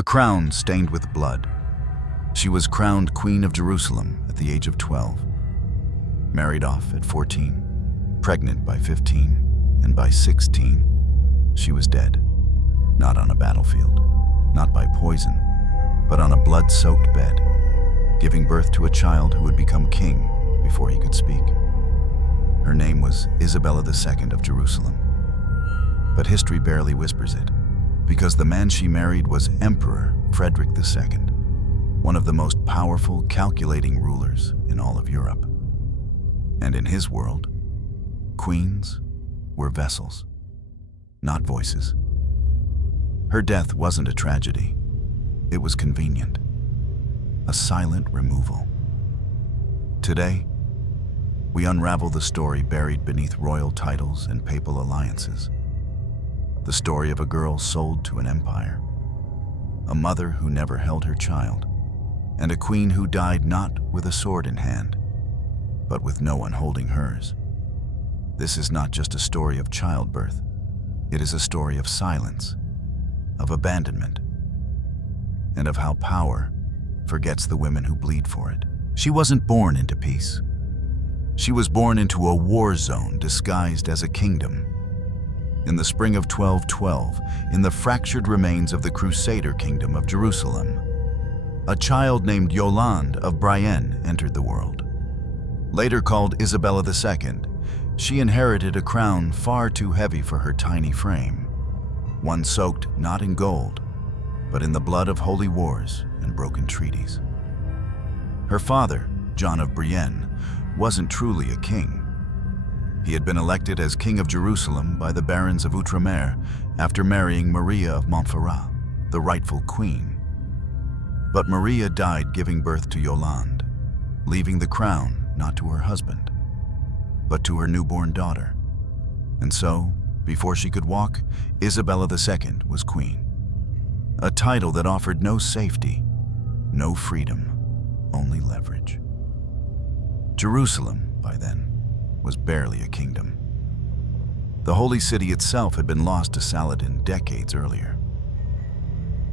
A crown stained with blood. She was crowned Queen of Jerusalem at the age of 12, married off at 14, pregnant by 15, and by 16, she was dead. Not on a battlefield, not by poison, but on a blood-soaked bed, giving birth to a child who would become king before he could speak. Her name was Isabella II of Jerusalem. But history barely whispers it, because the man she married was Emperor Frederick II, one of the most powerful, calculating rulers in all of Europe. And in his world, queens were vessels, not voices. Her death wasn't a tragedy. It was convenient. A silent removal. Today, we unravel the story buried beneath royal titles and papal alliances. The story of a girl sold to an empire, a mother who never held her child, and a queen who died not with a sword in hand, but with no one holding hers. This is not just a story of childbirth. It is a story of silence, of abandonment, and of how power forgets the women who bleed for it. She wasn't born into peace. She was born into a war zone disguised as a kingdom. In the spring of 1212, in the fractured remains of the Crusader kingdom of Jerusalem, a child named Yolande of Brienne entered the world. Later called Isabella II, she inherited a crown far too heavy for her tiny frame, one soaked not in gold, but in the blood of holy wars and broken treaties. Her father, John of Brienne, wasn't truly a king. He had been elected as King of Jerusalem by the barons of Outremer after marrying Maria of Montferrat, the rightful queen. But Maria died giving birth to Yolande, leaving the crown not to her husband, but to her newborn daughter. And so, before she could walk, Isabella II was queen. A title that offered no safety, no freedom, only leverage. Jerusalem, by then, was barely a kingdom. The holy city itself had been lost to Saladin decades earlier.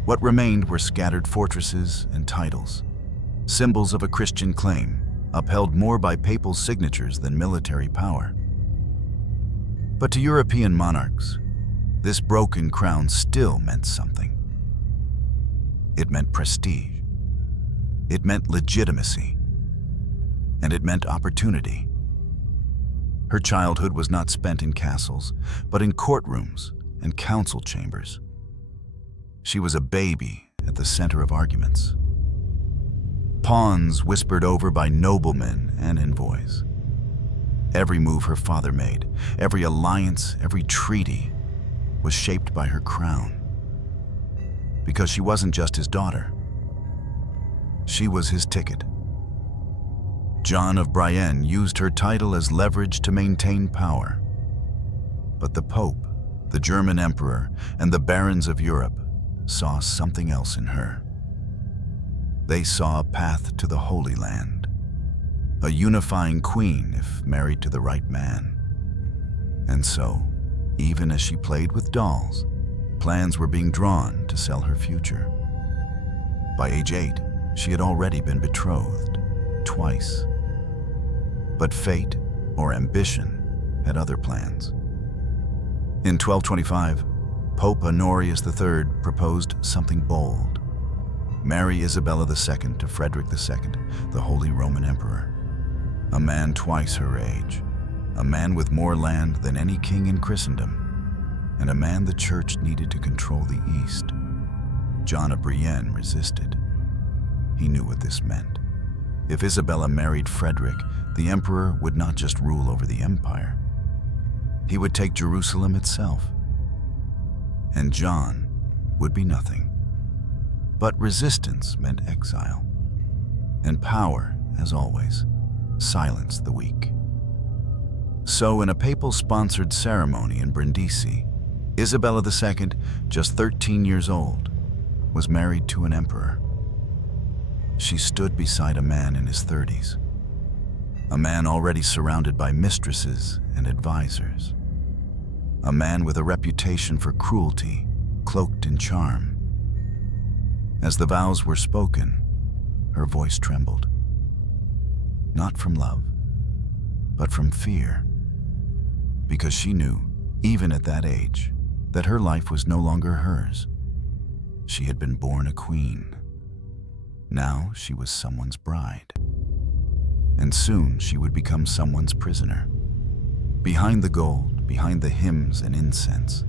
What remained were scattered fortresses and titles, symbols of a Christian claim, upheld more by papal signatures than military power. But to European monarchs, this broken crown still meant something. It meant prestige. It meant legitimacy. And it meant opportunity. Her childhood was not spent in castles, but in courtrooms and council chambers. She was a baby at the center of arguments. Pawns whispered over by noblemen and envoys. Every move her father made, every alliance, every treaty, was shaped by her crown. Because she wasn't just his daughter. She was his ticket. John of Brienne used her title as leverage to maintain power. But the Pope, the German Emperor, and the barons of Europe saw something else in her. They saw a path to the Holy Land, a unifying queen if married to the right man. And so, even as she played with dolls, plans were being drawn to sell her future. By age 8, she had already been betrothed, twice. But fate, or ambition, had other plans. In 1225, Pope Honorius III proposed something bold. Marry Isabella II to Frederick II, the Holy Roman Emperor. A man twice her age, a man with more land than any king in Christendom, and a man the Church needed to control the East. John of Brienne resisted. He knew what this meant. If Isabella married Frederick, the emperor would not just rule over the empire. He would take Jerusalem itself. And John would be nothing. But resistance meant exile. And power, as always, silenced the weak. So in a papal-sponsored ceremony in Brindisi, Isabella II, just 13 years old, was married to an emperor. She stood beside a man in his 30s, a man already surrounded by mistresses and advisors, a man with a reputation for cruelty cloaked in charm. As the vows were spoken, her voice trembled. Not from love, but from fear. Because she knew, even at that age, that her life was no longer hers. She had been born a queen. Now she was someone's bride. And soon she would become someone's prisoner. Behind the gold, behind the hymns and incense,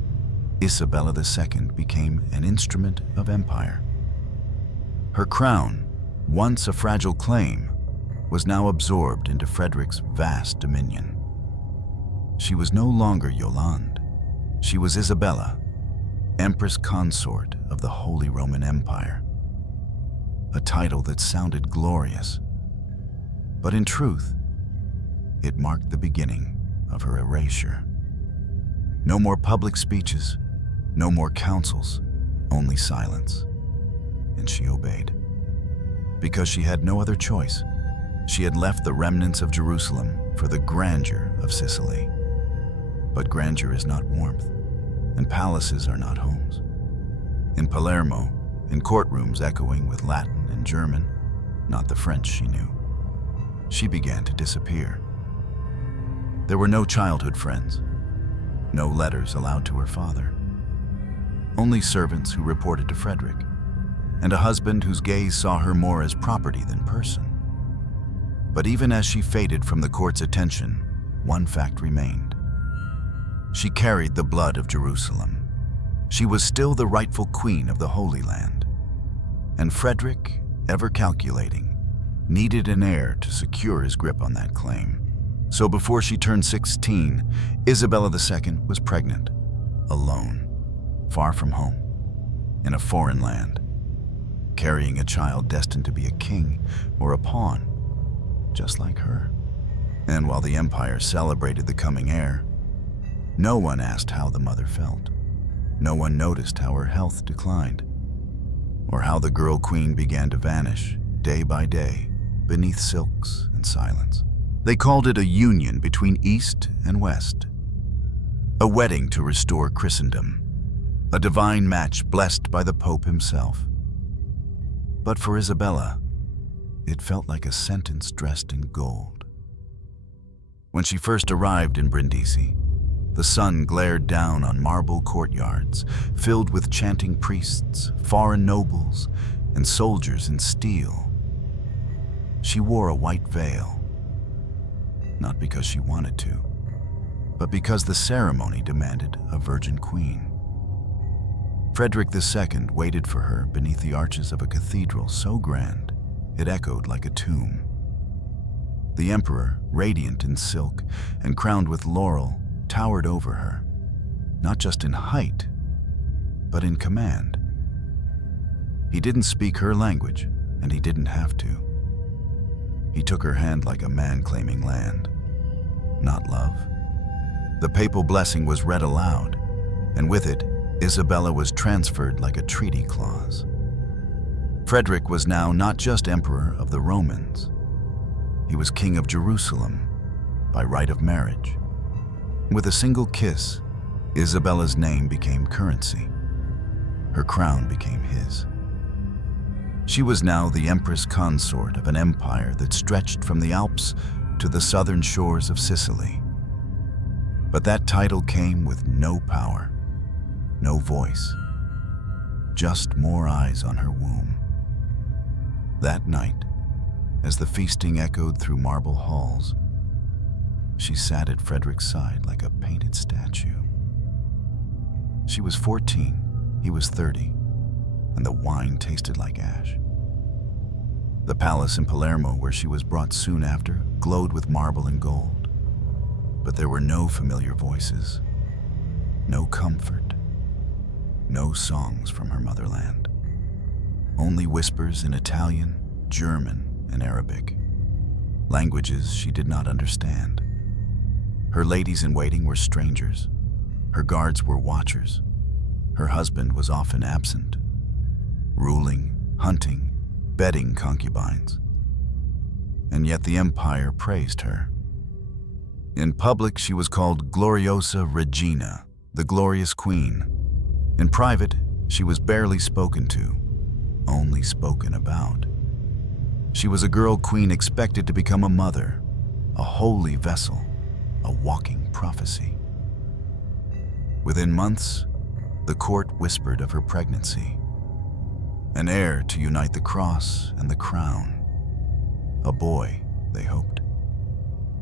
Isabella II became an instrument of empire. Her crown, once a fragile claim, was now absorbed into Frederick's vast dominion. She was no longer Yolande. She was Isabella, Empress Consort of the Holy Roman Empire. A title that sounded glorious, but in truth, it marked the beginning of her erasure. No more public speeches, no more councils, only silence. And she obeyed. Because she had no other choice, she had left the remnants of Jerusalem for the grandeur of Sicily. But grandeur is not warmth, and palaces are not homes. In Palermo, in courtrooms echoing with Latin and German, not the French she knew, she began to disappear. There were no childhood friends, no letters allowed to her father, only servants who reported to Frederick, and a husband whose gaze saw her more as property than person. But even as she faded from the court's attention, one fact remained. She carried the blood of Jerusalem. She was still the rightful queen of the Holy Land. And Frederick, ever calculating, needed an heir to secure his grip on that claim. So before she turned 16, Isabella II was pregnant, alone, far from home, in a foreign land, carrying a child destined to be a king or a pawn, just like her. And while the empire celebrated the coming heir, no one asked how the mother felt. No one noticed how her health declined, or how the girl queen began to vanish, day by day, beneath silks and silence. They called it a union between East and West, a wedding to restore Christendom, a divine match blessed by the Pope himself. But for Isabella, it felt like a sentence dressed in gold. When she first arrived in Brindisi, the sun glared down on marble courtyards filled with chanting priests, foreign nobles, and soldiers in steel. She wore a white veil, not because she wanted to, but because the ceremony demanded a virgin queen. Frederick II waited for her beneath the arches of a cathedral so grand it echoed like a tomb. The emperor, radiant in silk and crowned with laurel, towered over her, not just in height, but in command. He didn't speak her language, and he didn't have to. He took her hand like a man claiming land, not love. The papal blessing was read aloud, and with it, Isabella was transferred like a treaty clause. Frederick was now not just emperor of the Romans. He was king of Jerusalem by right of marriage. With a single kiss, Isabella's name became currency. Her crown became his. She was now the empress consort of an empire that stretched from the Alps to the southern shores of Sicily. But that title came with no power, no voice, just more eyes on her womb. That night, as the feasting echoed through marble halls, she sat at Frederick's side like a painted statue. She was 14, he was 30, and the wine tasted like ash. The palace in Palermo, where she was brought soon after, glowed with marble and gold. But there were no familiar voices, no comfort, no songs from her motherland. Only whispers in Italian, German, and Arabic, languages she did not understand. Her ladies-in-waiting were strangers. Her guards were watchers. Her husband was often absent, ruling, hunting, bedding concubines. And yet the empire praised her. In public, she was called Gloriosa Regina, the glorious queen. In private, she was barely spoken to, only spoken about. She was a girl queen expected to become a mother, a holy vessel, a walking prophecy. Within months, the court whispered of her pregnancy, an heir to unite the cross and the crown. A boy, they hoped,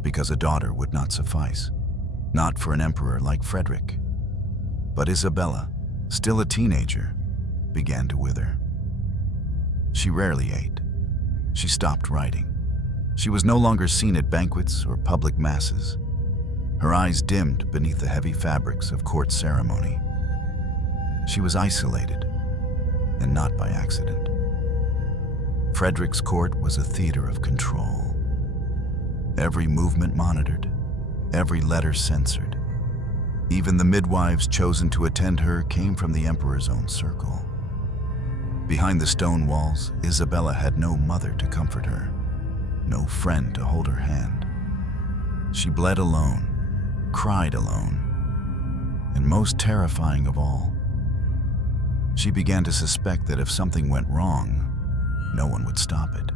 because a daughter would not suffice, not for an emperor like Frederick. But Isabella, still a teenager, began to wither. She rarely ate. She stopped writing. She was no longer seen at banquets or public masses. Her eyes dimmed beneath the heavy fabrics of court ceremony. She was isolated, and not by accident. Frederick's court was a theater of control. Every movement monitored, every letter censored. Even the midwives chosen to attend her came from the emperor's own circle. Behind the stone walls, Isabella had no mother to comfort her, no friend to hold her hand. She bled alone, cried alone, and most terrifying of all, she began to suspect that if something went wrong, no one would stop it.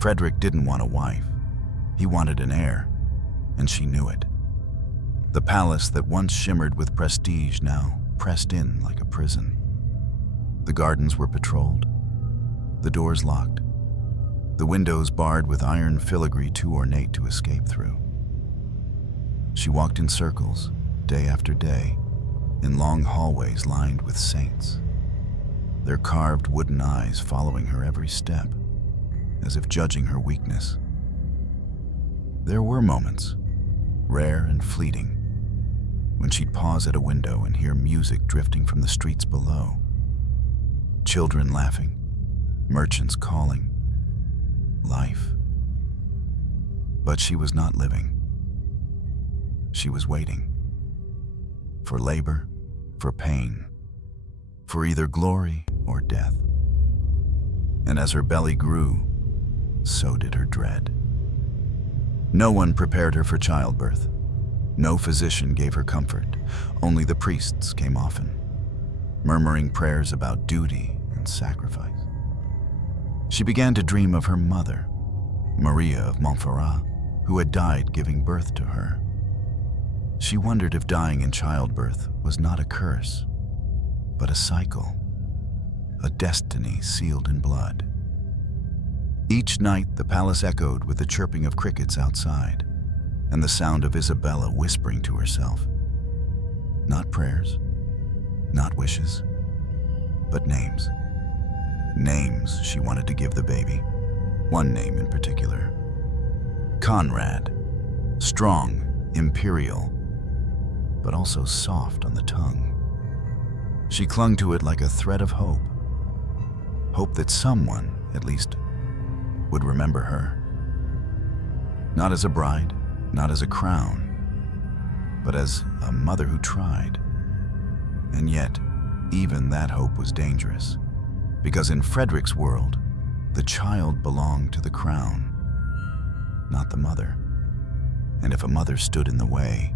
Frederick didn't want a wife. He wanted an heir, and she knew it. The palace that once shimmered with prestige now pressed in like a prison. The gardens were patrolled, the doors locked, the windows barred with iron filigree too ornate to escape through. She walked in circles, day after day, in long hallways lined with saints, their carved wooden eyes following her every step, as if judging her weakness. There were moments, rare and fleeting, when she'd pause at a window and hear music drifting from the streets below. Children laughing, merchants calling, life. But she was not living. She was waiting. For labor, for pain, for either glory or death. And as her belly grew, so did her dread. No one prepared her for childbirth. No physician gave her comfort. Only the priests came often, murmuring prayers about duty and sacrifice. She began to dream of her mother, Maria of Montferrat, who had died giving birth to her. She wondered if dying in childbirth was not a curse, but a cycle, a destiny sealed in blood. Each night, the palace echoed with the chirping of crickets outside and the sound of Isabella whispering to herself. Not prayers, not wishes, but names. Names she wanted to give the baby. One name in particular. Conrad. Strong, imperial, but also soft on the tongue. She clung to it like a thread of hope. Hope that someone, at least, would remember her. Not as a bride, not as a crown, but as a mother who tried. And yet, even that hope was dangerous, because in Frederick's world, the child belonged to the crown, not the mother. And if a mother stood in the way,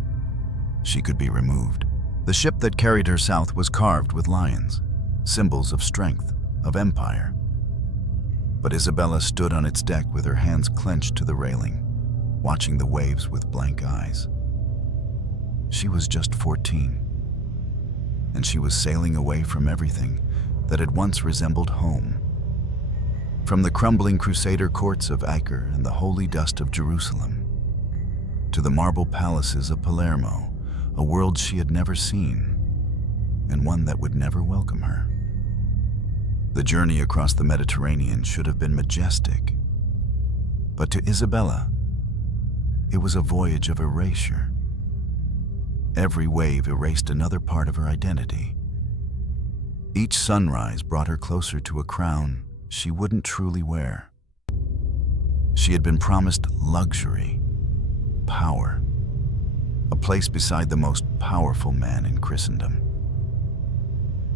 she could be removed. The ship that carried her south was carved with lions, symbols of strength, of empire. But Isabella stood on its deck with her hands clenched to the railing, watching the waves with blank eyes. She was just 14, and she was sailing away from everything that had once resembled home. From the crumbling crusader courts of Acre and the holy dust of Jerusalem, to the marble palaces of Palermo, a world she had never seen, and one that would never welcome her. The journey across the Mediterranean should have been majestic, but to Isabella, it was a voyage of erasure. Every wave erased another part of her identity. Each sunrise brought her closer to a crown she wouldn't truly wear. She had been promised luxury, power, a place beside the most powerful man in Christendom.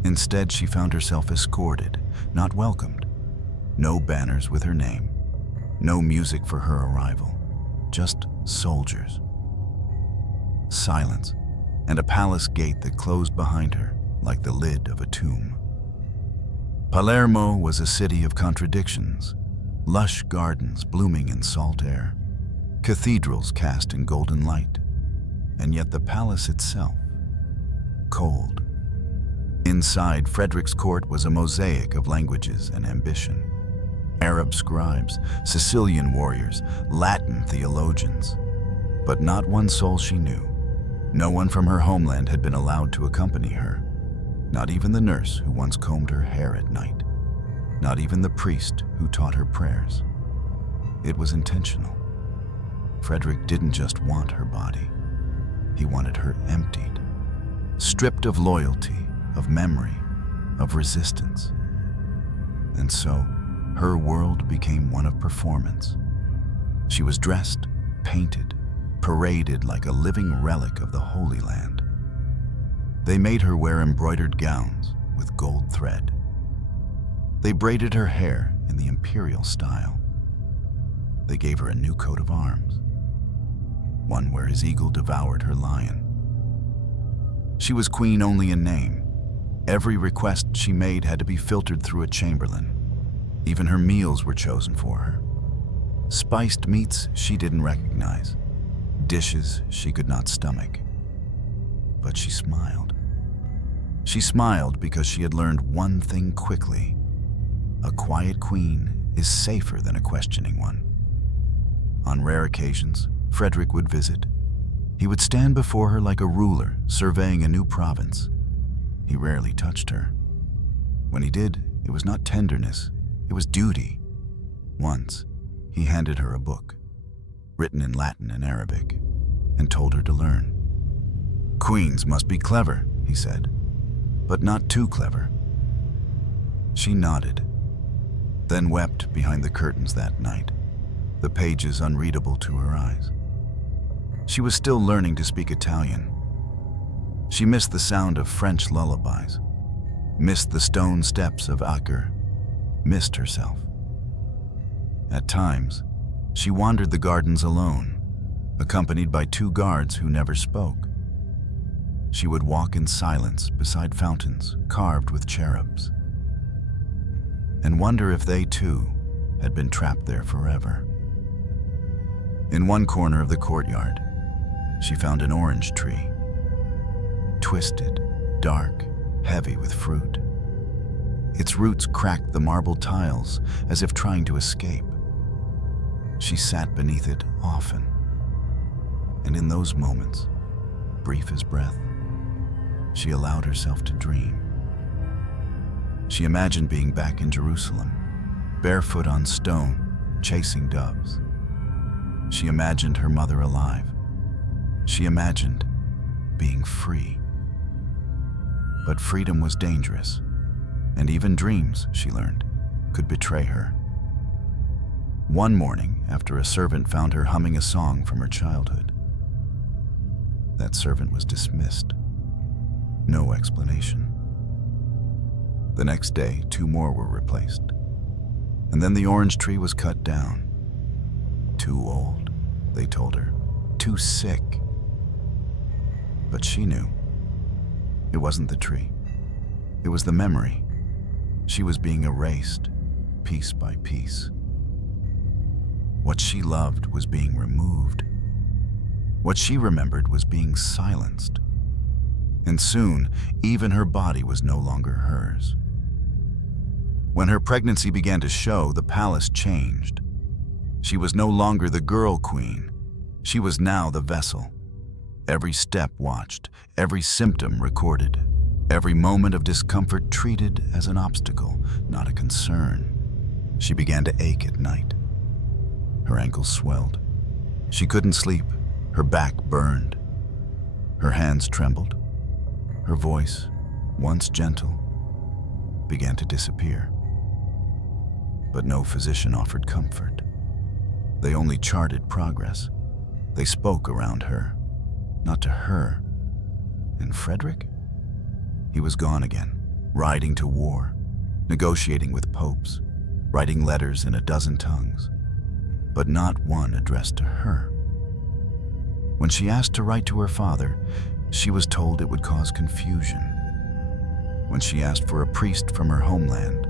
Instead, she found herself escorted, not welcomed. No banners with her name, no music for her arrival, just soldiers. Silence, and a palace gate that closed behind her like the lid of a tomb. Palermo was a city of contradictions, lush gardens blooming in salt air, cathedrals cast in golden light, and yet the palace itself, cold. Inside Frederick's court was a mosaic of languages and ambition. Arab scribes, Sicilian warriors, Latin theologians. But not one soul she knew. No one from her homeland had been allowed to accompany her. Not even the nurse who once combed her hair at night. Not even the priest who taught her prayers. It was intentional. Frederick didn't just want her body. He wanted her emptied, stripped of loyalty, of memory, of resistance. And so, her world became one of performance. She was dressed, painted, paraded like a living relic of the Holy Land. They made her wear embroidered gowns with gold thread. They braided her hair in the imperial style. They gave her a new coat of arms, one where his eagle devoured her lion. She was queen only in name. Every request she made had to be filtered through a chamberlain. Even her meals were chosen for her. Spiced meats she didn't recognize, dishes she could not stomach. But she smiled. She smiled because she had learned one thing quickly. A quiet queen is safer than a questioning one. On rare occasions, Frederick would visit. He would stand before her like a ruler surveying a new province. He rarely touched her. When he did, it was not tenderness, it was duty. Once, he handed her a book, written in Latin and Arabic, and told her to learn. "Queens must be clever," he said, "but not too clever." She nodded, then wept behind the curtains that night, the pages unreadable to her eyes. She was still learning to speak Italian. She missed the sound of French lullabies, missed the stone steps of Acre, missed herself. At times, she wandered the gardens alone, accompanied by 2 guards who never spoke. She would walk in silence beside fountains carved with cherubs, and wonder if they too had been trapped there forever. In one corner of the courtyard, she found an orange tree, twisted, dark, heavy with fruit. Its roots cracked the marble tiles as if trying to escape. She sat beneath it often, and in those moments, brief as breath, she allowed herself to dream. She imagined being back in Jerusalem, barefoot on stone, chasing doves. She imagined her mother alive. She imagined being free. But freedom was dangerous, and even dreams, she learned, could betray her. One morning, after a servant found her humming a song from her childhood, that servant was dismissed. No explanation. The next day, 2 more were replaced, and then the orange tree was cut down. Too old, they told her, too sick. But she knew. It wasn't the tree. It was the memory. She was being erased, piece by piece. What she loved was being removed. What she remembered was being silenced. And soon, even her body was no longer hers. When her pregnancy began to show, the palace changed. She was no longer the girl queen. She was now the vessel. Every step watched, every symptom recorded, every moment of discomfort treated as an obstacle, not a concern. She began to ache at night. Her ankles swelled. She couldn't sleep. Her back burned. Her hands trembled. Her voice, once gentle, began to disappear. But no physician offered comfort. They only charted progress. They spoke around her, not to her. And Frederick? He was gone again, riding to war, negotiating with popes, writing letters in a dozen tongues, but not one addressed to her. When she asked to write to her father, she was told it would cause confusion. When she asked for a priest from her homeland,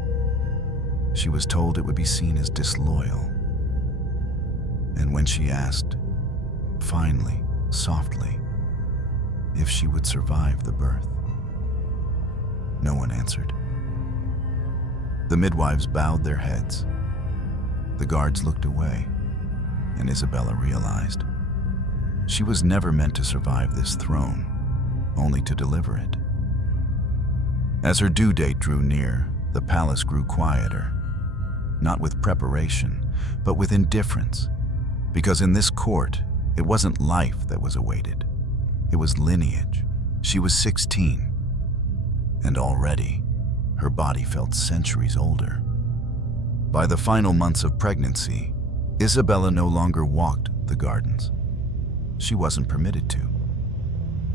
she was told it would be seen as disloyal. And when she asked, finally, softly, if she would survive the birth, no one answered. The midwives bowed their heads. The guards looked away, and Isabella realized she was never meant to survive this throne, only to deliver it. As her due date drew near, the palace grew quieter, not with preparation, but with indifference, because in this court, it wasn't life that was awaited. It was lineage. She was 16, and already, her body felt centuries older. By the final months of pregnancy, Isabella no longer walked the gardens. She wasn't permitted to.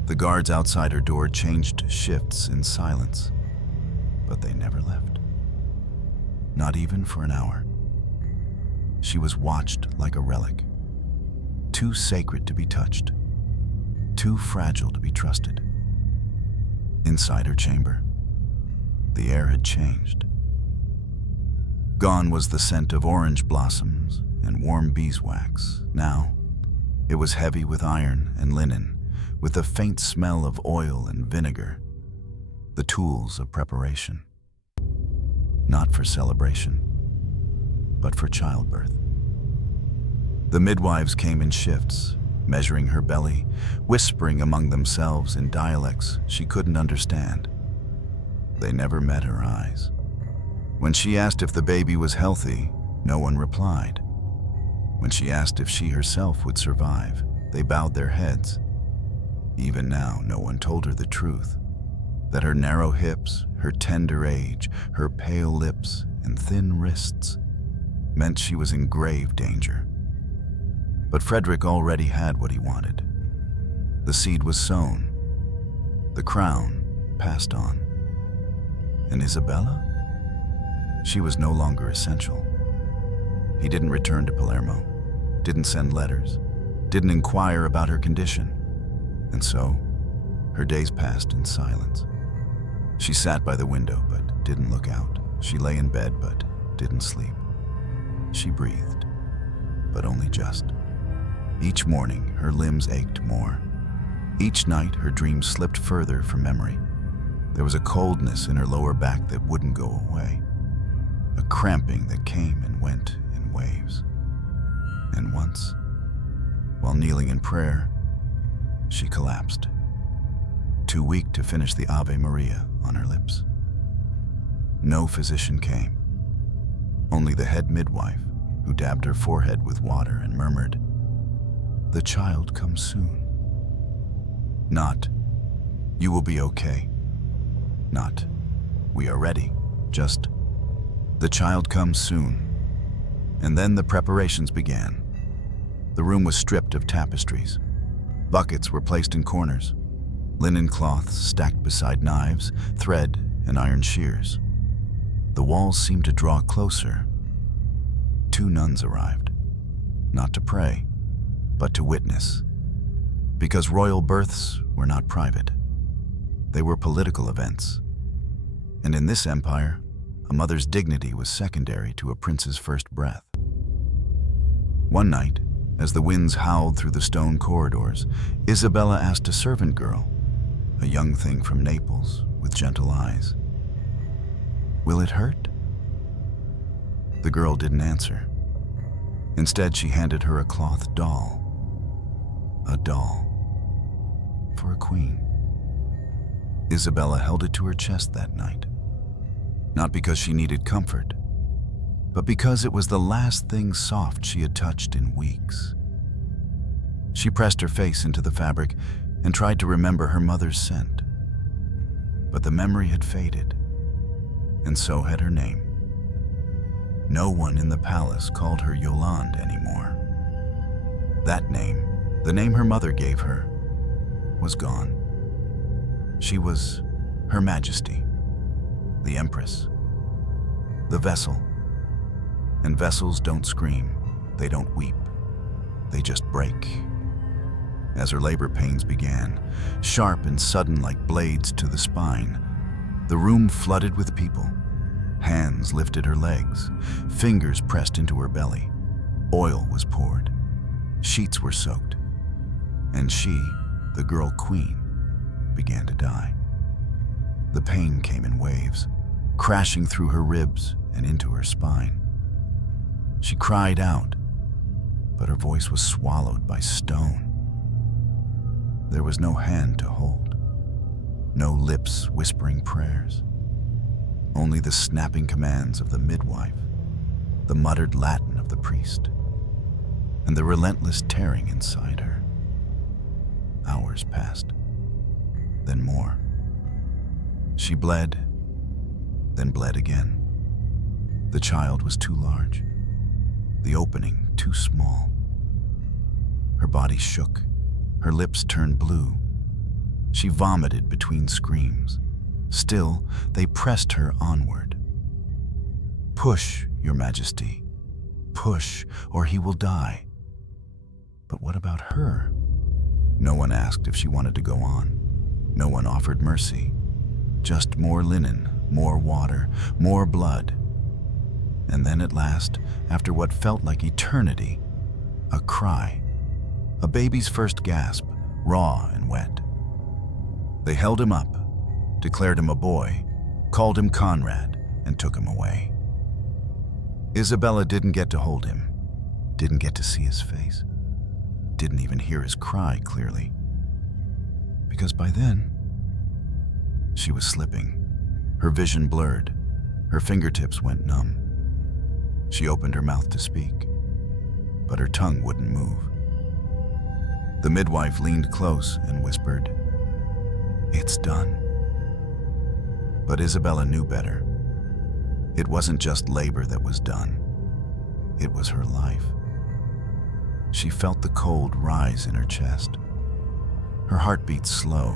The guards outside her door changed shifts in silence, but they never left. Not even for an hour. She was watched like a relic, too sacred to be touched, too fragile to be trusted. Inside her chamber, the air had changed. Gone was the scent of orange blossoms and warm beeswax. Now, it was heavy with iron and linen, with a faint smell of oil and vinegar, the tools of preparation. Not for celebration, but for childbirth. The midwives came in shifts, measuring her belly, whispering among themselves in dialects she couldn't understand. They never met her eyes. When she asked if the baby was healthy, no one replied. When she asked if she herself would survive, they bowed their heads. Even now, no one told her the truth, that her narrow hips, her tender age, her pale lips, and thin wrists meant she was in grave danger. But Frederick already had what he wanted. The seed was sown, the crown passed on. And Isabella? She was no longer essential. He didn't return to Palermo, didn't send letters, didn't inquire about her condition. And so, her days passed in silence. She sat by the window but didn't look out. She lay in bed but didn't sleep. She breathed, but only just. Each morning, her limbs ached more. Each night, her dreams slipped further from memory. There was a coldness in her lower back that wouldn't go away, a cramping that came and went in waves. And once, while kneeling in prayer, she collapsed, too weak to finish the Ave Maria on her lips. No physician came, only the head midwife, who dabbed her forehead with water and murmured, "The child comes soon." Not, "You will be okay." Not, "We are ready." Just, "The child comes soon." And then the preparations began. The room was stripped of tapestries. Buckets were placed in corners. Linen cloths stacked beside knives, thread, and iron shears. The walls seemed to draw closer. 2 nuns arrived, not to pray, but to witness. Because royal births were not private. They were political events. And in this empire, a mother's dignity was secondary to a prince's first breath. One night, as the winds howled through the stone corridors, Isabella asked a servant girl, a young thing from Naples with gentle eyes, "Will it hurt?" The girl didn't answer. Instead, she handed her a cloth doll. A doll. For a queen. Isabella held it to her chest that night. Not because she needed comfort, but because it was the last thing soft she had touched in weeks. She pressed her face into the fabric and tried to remember her mother's scent. But the memory had faded, and so had her name. No one in the palace called her Yolande anymore. That name, the name her mother gave her, was gone. She was Her Majesty, the Empress, the vessel. And vessels don't scream, they don't weep, they just break. As her labor pains began, sharp and sudden like blades to the spine, the room flooded with people. Hands lifted her legs, fingers pressed into her belly. Oil was poured. Sheets were soaked. And she, the girl queen, began to die. The pain came in waves, crashing through her ribs and into her spine. She cried out, but her voice was swallowed by stone. There was no hand to hold, no lips whispering prayers, only the snapping commands of the midwife, the muttered Latin of the priest, and the relentless tearing inside her. Hours passed, then more. She bled, then bled again. The child was too large, the opening too small. Her body shook, her lips turned blue. She vomited between screams. Still, they pressed her onward. "Push, Your Majesty. Push, or he will die." But what about her? No one asked if she wanted to go on. No one offered mercy. Just more linen, more water, more blood. And then at last, after what felt like eternity, a cry. A baby's first gasp, raw and wet. They held him up, declared him a boy, called him Conrad, and took him away. Isabella didn't get to hold him, didn't get to see his face, didn't even hear his cry clearly. Because by then, she was slipping, her vision blurred, her fingertips went numb. She opened her mouth to speak, but her tongue wouldn't move. The midwife leaned close and whispered, "It's done." But Isabella knew better. It wasn't just labor that was done. It was her life. She felt the cold rise in her chest. Her heartbeat slow,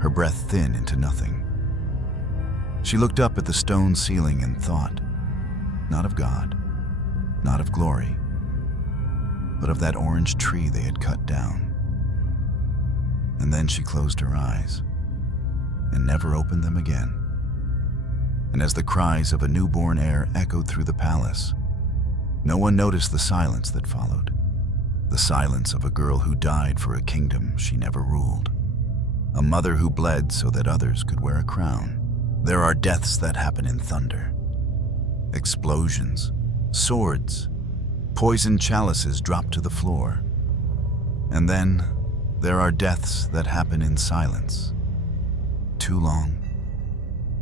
her breath thin into nothing. She looked up at the stone ceiling and thought, not of God, not of glory, but of that orange tree they had cut down. And then she closed her eyes and never opened them again. And as the cries of a newborn heir echoed through the palace, no one noticed the silence that followed. The silence of a girl who died for a kingdom she never ruled. A mother who bled so that others could wear a crown. There are deaths that happen in thunder. Explosions, swords, poisoned chalices drop to the floor. And then there are deaths that happen in silence. Too long,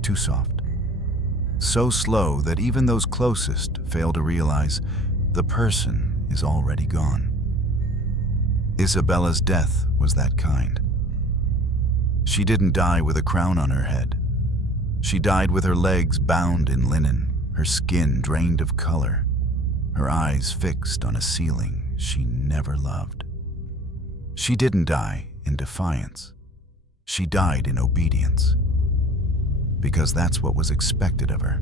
too soft. So slow that even those closest fail to realize the person is already gone. Isabella's death was that kind. She didn't die with a crown on her head. She died with her legs bound in linen, her skin drained of color, her eyes fixed on a ceiling she never loved. She didn't die in defiance. She died in obedience, because that's what was expected of her.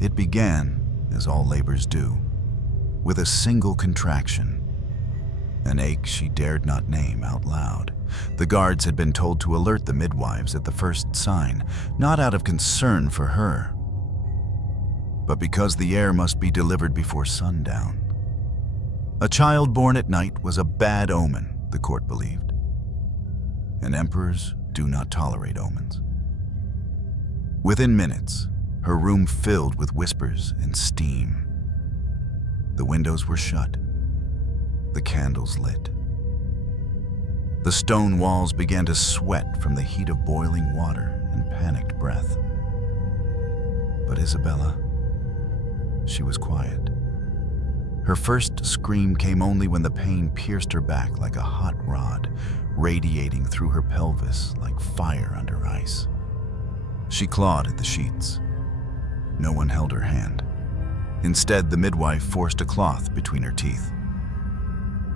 It began, as all labors do, with a single contraction, an ache she dared not name out loud. The guards had been told to alert the midwives at the first sign, not out of concern for her, but because the heir must be delivered before sundown. A child born at night was a bad omen, the court believed, and emperors do not tolerate omens. Within minutes, her room filled with whispers and steam. The windows were shut, the candles lit. The stone walls began to sweat from the heat of boiling water and panicked breath. But Isabella, she was quiet. Her first scream came only when the pain pierced her back like a hot rod, radiating through her pelvis like fire under ice. She clawed at the sheets. No one held her hand. Instead, the midwife forced a cloth between her teeth.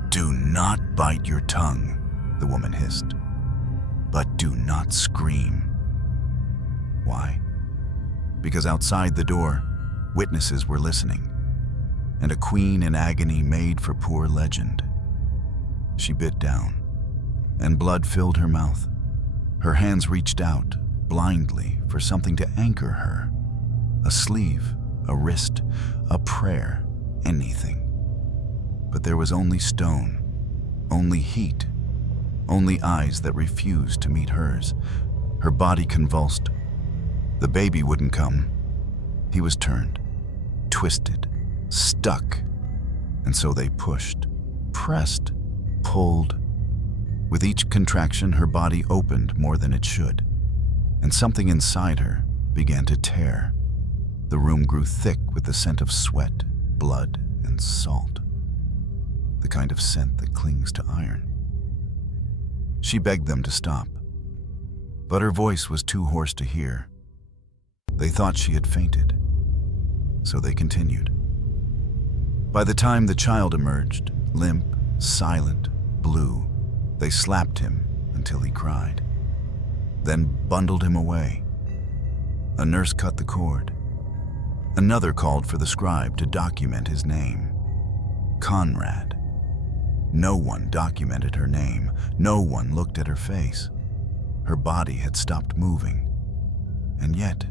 "Do not bite your tongue," the woman hissed, "but do not scream." Why? Because outside the door, witnesses were listening, and a queen in agony made for poor legend. She bit down, and blood filled her mouth. Her hands reached out, blindly, for something to anchor her. a sleeve, a wrist, a prayer, anything. But there was only stone, only heat, only eyes that refused to meet hers. Her body convulsed. The baby wouldn't come. He was turned, twisted, stuck. And so they pushed, pressed, pulled. With each contraction, her body opened more than it should, and something inside her began to tear. The room grew thick with the scent of sweat, blood, and salt. The kind of scent that clings to iron. She begged them to stop, but her voice was too hoarse to hear. They thought she had fainted, so they continued. By the time the child emerged, limp, silent, blue, they slapped him until he cried, then bundled him away. A nurse cut the cord. Another called for the scribe to document his name. Conrad. No one documented her name. No one looked at her face. Her body had stopped moving. And yet,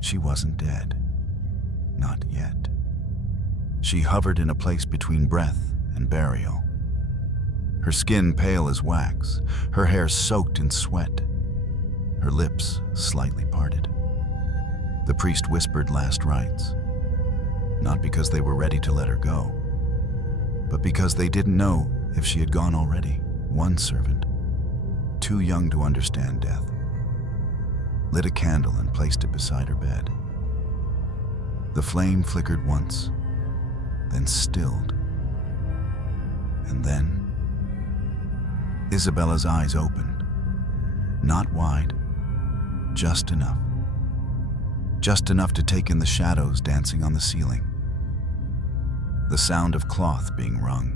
she wasn't dead. Not yet. She hovered in a place between breath and burial. Her skin pale as wax, her hair soaked in sweat, her lips slightly parted. The priest whispered last rites, not because they were ready to let her go, but because they didn't know if she had gone already. One servant, too young to understand death, lit a candle and placed it beside her bed. The flame flickered once, then stilled, and then Isabella's eyes opened, not wide, just enough to take in the shadows dancing on the ceiling, the sound of cloth being wrung,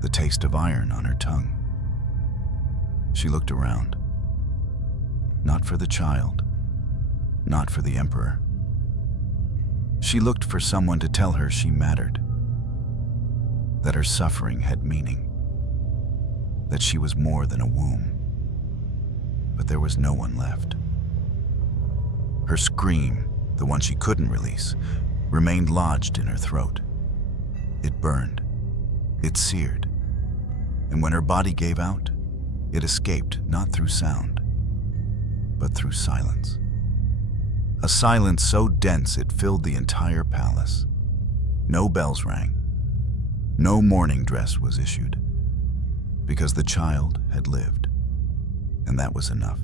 the taste of iron on her tongue. She looked around, not for the child, not for the emperor. She looked for someone to tell her she mattered, that her suffering had meaning, that she was more than a womb. But there was no one left. Her scream, the one she couldn't release, remained lodged in her throat. It burned, it seared, and when her body gave out, it escaped not through sound, but through silence. A silence so dense it filled the entire palace. No bells rang, no mourning dress was issued, because the child had lived, and that was enough.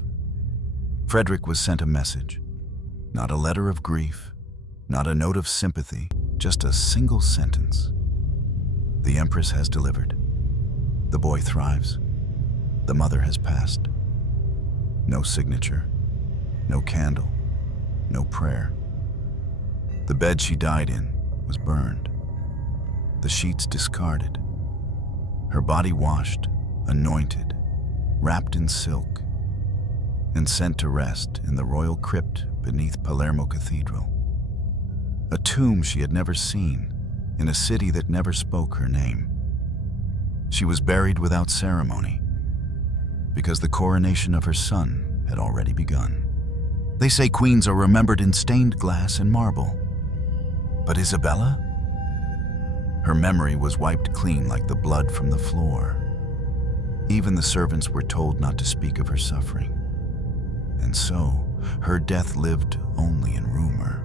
Frederick was sent a message, not a letter of grief, not a note of sympathy, just a single sentence. The Empress has delivered. The boy thrives. The mother has passed. No signature, no candle, no prayer. The bed she died in was burned, the sheets discarded, her body washed, anointed, wrapped in silk, and sent to rest in the royal crypt beneath Palermo Cathedral. A tomb she had never seen, in a city that never spoke her name. She was buried without ceremony, because the coronation of her son had already begun. They say queens are remembered in stained glass and marble. But Isabella? Her memory was wiped clean like the blood from the floor. Even the servants were told not to speak of her suffering. And so, her death lived only in rumor.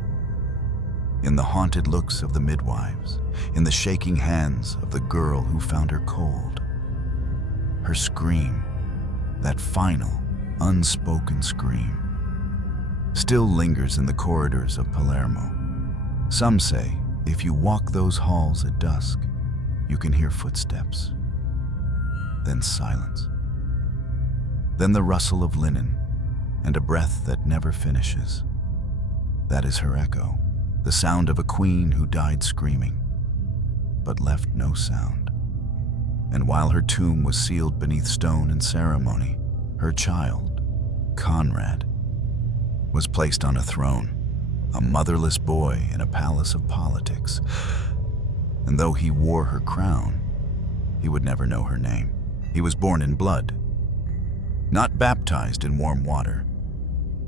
In the haunted looks of the midwives, in the shaking hands of the girl who found her cold. Her scream, that final, unspoken scream, still lingers in the corridors of Palermo. Some say, if you walk those halls at dusk, you can hear footsteps. Then silence. Then the rustle of linen, and a breath that never finishes. That is her echo, the sound of a queen who died screaming, but left no sound. And while her tomb was sealed beneath stone and ceremony, her child, Conrad, was placed on a throne, a motherless boy in a palace of politics. And though he wore her crown, he would never know her name. He was born in blood, not baptized in warm water,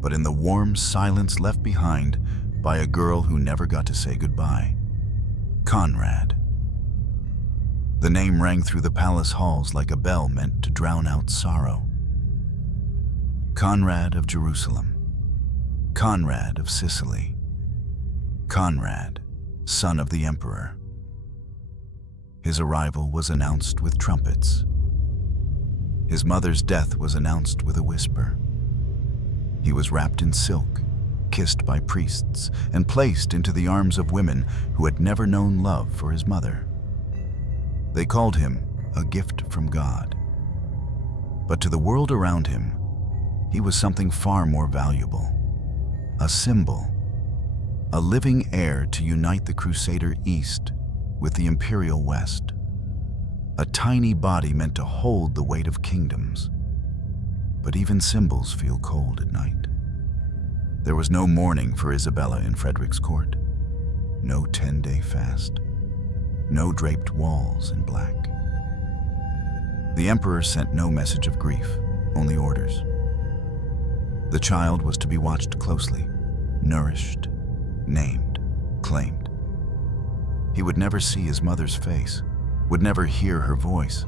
but in the warm silence left behind by a girl who never got to say goodbye. Conrad. The name rang through the palace halls like a bell meant to drown out sorrow. Conrad of Jerusalem. Conrad of Sicily. Conrad, son of the emperor. His arrival was announced with trumpets. His mother's death was announced with a whisper. He was wrapped in silk, kissed by priests, and placed into the arms of women who had never known love for his mother. They called him a gift from God. But to the world around him, he was something far more valuable. A symbol, a living heir to unite the Crusader East with the Imperial West. A tiny body meant to hold the weight of kingdoms. But even symbols feel cold at night. There was no mourning for Isabella in Frederick's court. No 10-day fast. No draped walls in black. The emperor sent no message of grief, only orders. The child was to be watched closely, nourished, named, claimed. He would never see his mother's face, would never hear her voice.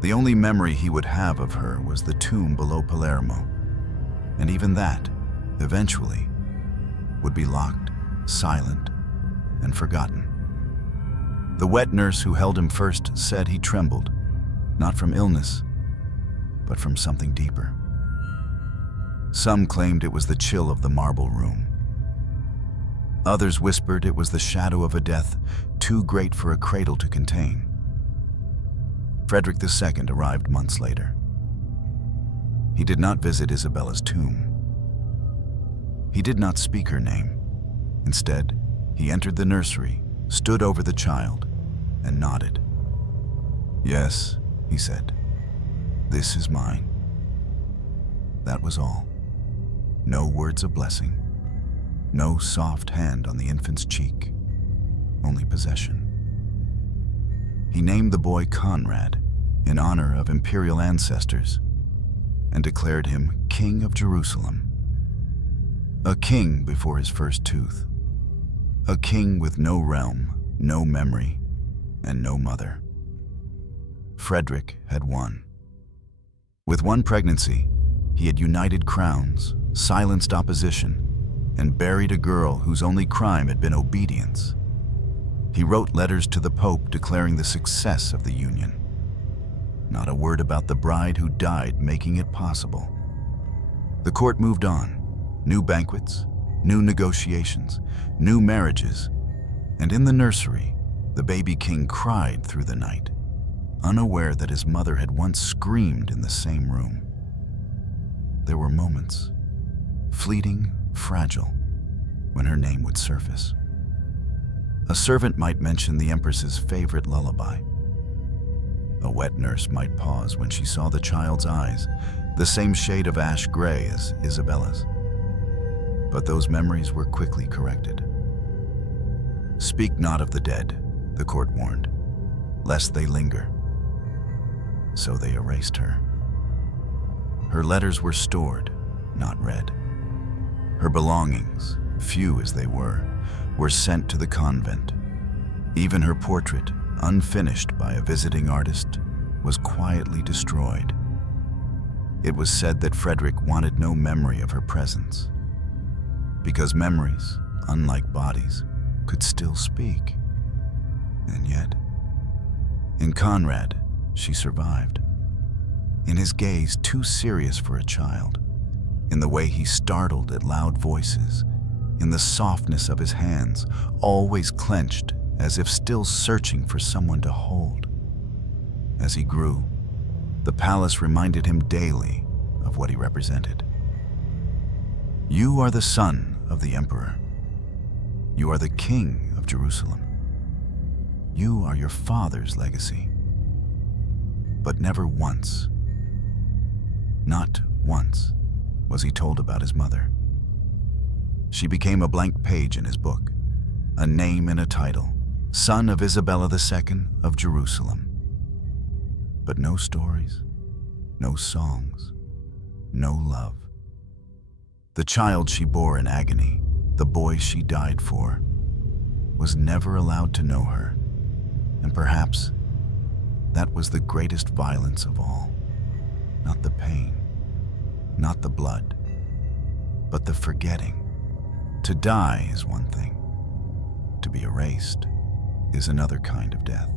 The only memory he would have of her was the tomb below Palermo, and even that, eventually, would be locked, silent, and forgotten. The wet nurse who held him first said he trembled, not from illness, but from something deeper. Some claimed it was the chill of the marble room. Others whispered it was the shadow of a death too great for a cradle to contain. Frederick II arrived months later. He did not visit Isabella's tomb. He did not speak her name. Instead, he entered the nursery, stood over the child, and nodded. "Yes," he said, "this is mine." That was all. No words of blessing. No soft hand on the infant's cheek. Only possession. He named the boy Conrad in honor of imperial ancestors and declared him King of Jerusalem. A king before his first tooth. A king with no realm, no memory, and no mother. Frederick had won. With one pregnancy, he had united crowns, silenced opposition, and buried a girl whose only crime had been obedience. He wrote letters to the Pope declaring the success of the union. Not a word about the bride who died making it possible. The court moved on. New banquets, new negotiations, new marriages, and in the nursery, the baby king cried through the night, unaware that his mother had once screamed in the same room. There were moments, fleeting, fragile, when her name would surface. A servant might mention the Empress's favorite lullaby. A wet nurse might pause when she saw the child's eyes, the same shade of ash gray as Isabella's. But those memories were quickly corrected. "Speak not of the dead," the court warned, "lest they linger." So they erased her. Her letters were stored, not read. Her belongings, few as they were sent to the convent. Even her portrait, unfinished by a visiting artist, was quietly destroyed. It was said that Frederick wanted no memory of her presence, because memories, unlike bodies, could still speak. And yet, in Conrad, she survived. In his gaze too serious for a child, in the way he startled at loud voices, in the softness of his hands, always clenched as if still searching for someone to hold. As he grew, the palace reminded him daily of what he represented. You are the son of the emperor. You are the king of Jerusalem. You are your father's legacy. But never once, not once, was he told about his mother. She became a blank page in his book, a name and a title, son of Isabella II of Jerusalem. But no stories, no songs, no love. The child she bore in agony, the boy she died for, was never allowed to know her. And perhaps that was the greatest violence of all. Not the pain, not the blood, but the forgetting. To die is one thing. To be erased is another kind of death.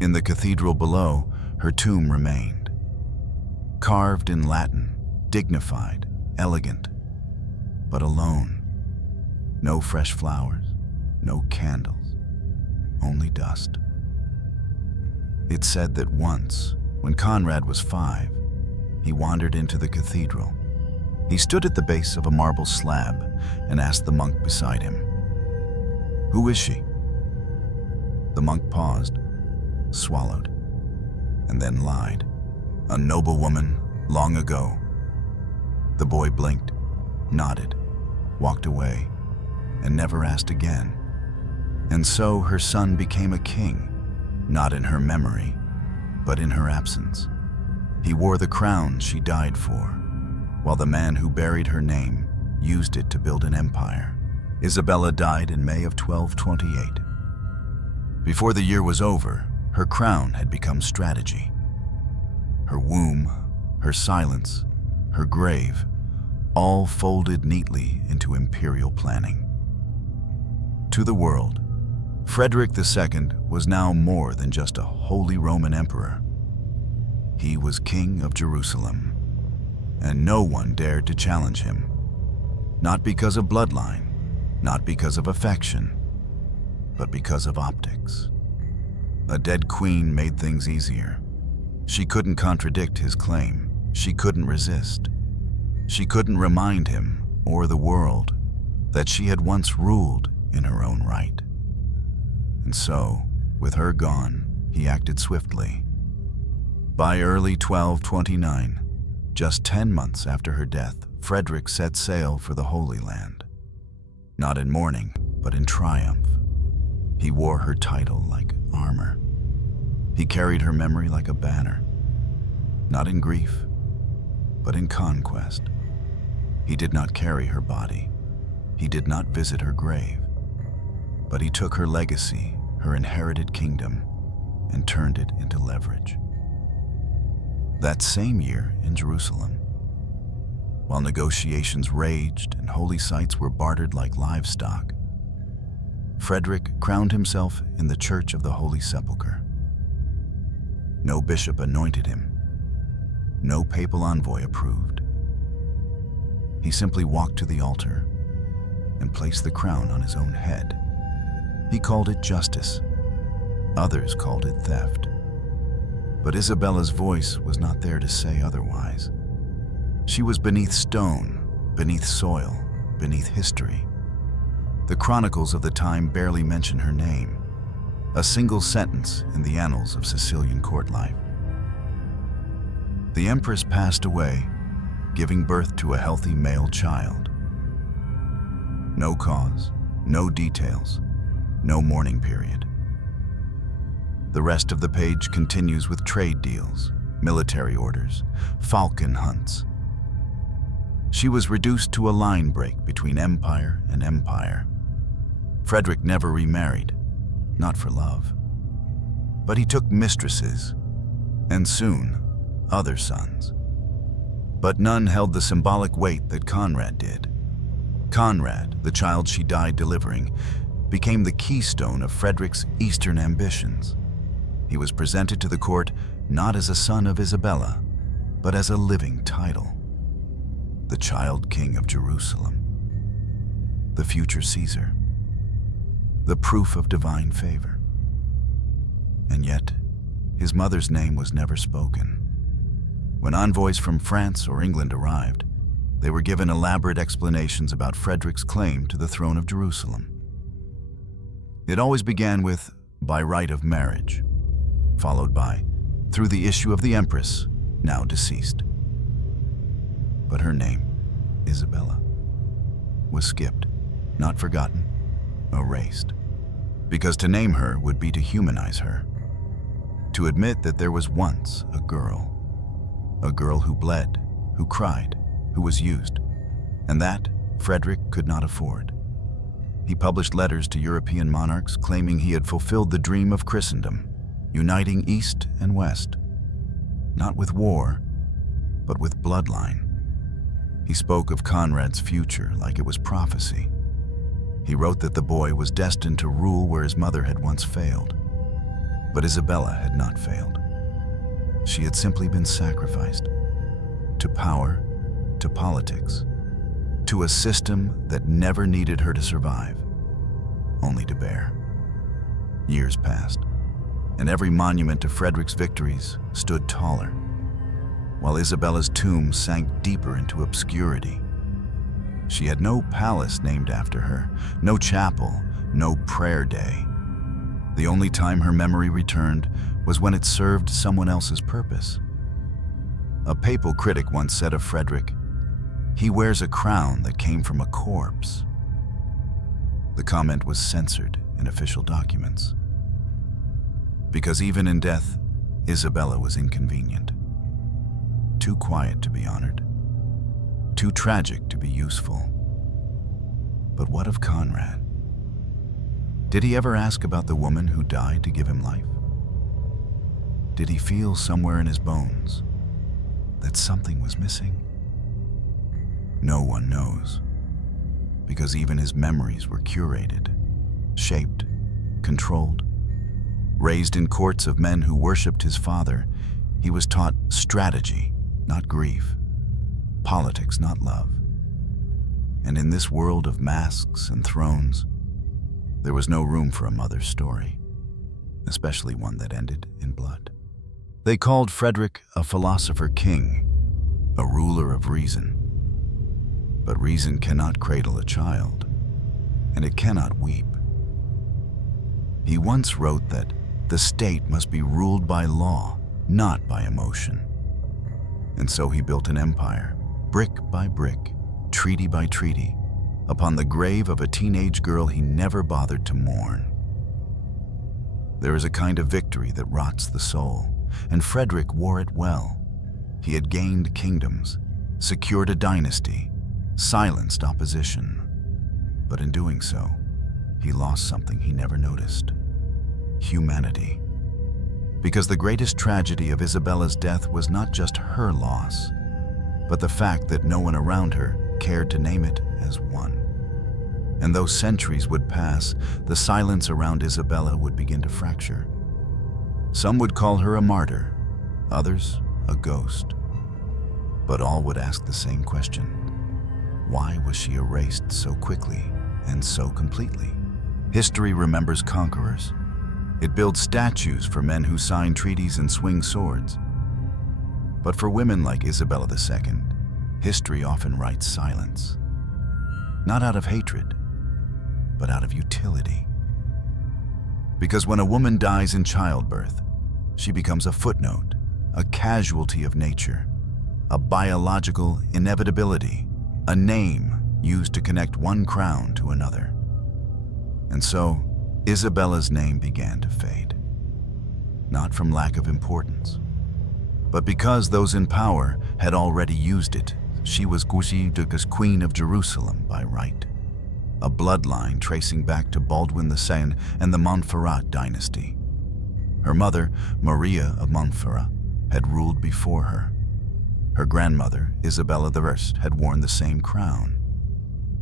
In the cathedral below, her tomb remained. Carved in Latin, dignified, elegant, but alone. No fresh flowers, no candles, only dust. It's said that once, when Conrad was 5, he wandered into the cathedral. He stood at the base of a marble slab and asked the monk beside him, "Who is she?" The monk paused, swallowed, and then lied. "A noble woman, long ago." The boy blinked, nodded, walked away, and never asked again. And so her son became a king, not in her memory, but in her absence. He wore the crown she died for, while the man who buried her name used it to build an empire. Isabella died in May of 1228. Before the year was over, her crown had become strategy. Her womb, her silence, her grave, all folded neatly into imperial planning. To the world, Frederick II was now more than just a Holy Roman Emperor. He was King of Jerusalem, and no one dared to challenge him. Not because of bloodline, not because of affection, but because of optics. A dead queen made things easier. She couldn't contradict his claim. She couldn't resist. She couldn't remind him, or the world, that she had once ruled in her own right. And so, with her gone, he acted swiftly. By early 1229, just 10 months after her death, Frederick set sail for the Holy Land. Not in mourning, but in triumph. He wore her title like armor. He carried her memory like a banner. Not in grief, but in conquest. He did not carry her body. He did not visit her grave. But he took her legacy, her inherited kingdom, and turned it into leverage. That same year in Jerusalem, while negotiations raged and holy sites were bartered like livestock, Frederick crowned himself in the Church of the Holy Sepulchre. No bishop anointed him. No papal envoy approved. He simply walked to the altar and placed the crown on his own head. He called it justice. Others called it theft. But Isabella's voice was not there to say otherwise. She was beneath stone, beneath soil, beneath history. The chronicles of the time barely mention her name, a single sentence in the annals of Sicilian court life. The empress passed away, giving birth to a healthy male child. No cause, no details, no mourning period. The rest of the page continues with trade deals, military orders, falcon hunts. She was reduced to a line break between empire and empire. Frederick never remarried, not for love. But he took mistresses, and soon, other sons. But none held the symbolic weight that Conrad did. Conrad, the child she died delivering, became the keystone of Frederick's Eastern ambitions. He was presented to the court not as a son of Isabella, but as a living title. The child king of Jerusalem. The future Caesar. The proof of divine favor. And yet, his mother's name was never spoken. When envoys from France or England arrived, they were given elaborate explanations about Frederick's claim to the throne of Jerusalem. It always began with, by right of marriage, followed by, through the issue of the empress, now deceased. But her name, Isabella, was skipped, not forgotten, erased. Because to name her would be to humanize her. To admit that there was once a girl who bled, who cried, who was used, and that Frederick could not afford. He published letters to European monarchs claiming he had fulfilled the dream of Christendom, uniting East and West, not with war, but with bloodline. He spoke of Conrad's future like it was prophecy. He wrote that the boy was destined to rule where his mother had once failed. But Isabella had not failed. She had simply been sacrificed to power, to politics, to a system that never needed her to survive, only to bear. Years passed, and every monument to Frederick's victories stood taller, while Isabella's tomb sank deeper into obscurity. She had no palace named after her, no chapel, no prayer day. The only time her memory returned was when it served someone else's purpose. A papal critic once said of Frederick, "He wears a crown that came from a corpse." The comment was censored in official documents. Because even in death, Isabella was inconvenient. Too quiet to be honored. Too tragic to be useful. But what of Conrad? Did he ever ask about the woman who died to give him life? Did he feel somewhere in his bones that something was missing? No one knows, because even his memories were curated, shaped, controlled. Raised in courts of men who worshipped his father, he was taught strategy, not grief, politics, not love. And in this world of masks and thrones, there was no room for a mother's story, especially one that ended in blood. They called Frederick a philosopher king, a ruler of reason. But reason cannot cradle a child, and it cannot weep. He once wrote that the state must be ruled by law, not by emotion. And so he built an empire, brick by brick, treaty by treaty, upon the grave of a teenage girl he never bothered to mourn. There is a kind of victory that rots the soul, and Frederick wore it well. He had gained kingdoms, secured a dynasty, silenced opposition. But in doing so, he lost something he never noticed: humanity. Because the greatest tragedy of Isabella's death was not just her loss, but the fact that no one around her cared to name it as one. And though centuries would pass, the silence around Isabella would begin to fracture. Some would call her a martyr, others a ghost. But all would ask the same question: why was she erased so quickly and so completely? History remembers conquerors. It builds statues for men who sign treaties and swing swords. But for women like Isabella II, history often writes silence. Not out of hatred, but out of utility. Because when a woman dies in childbirth, she becomes a footnote, a casualty of nature, a biological inevitability, a name used to connect one crown to another. And so, Isabella's name began to fade. Not from lack of importance, but because those in power had already used it. She was Queen of Jerusalem by right, a bloodline tracing back to Baldwin II and the Montferrat dynasty. Her mother, Maria of Montferrat, had ruled before her. Her grandmother, Isabella I, had worn the same crown.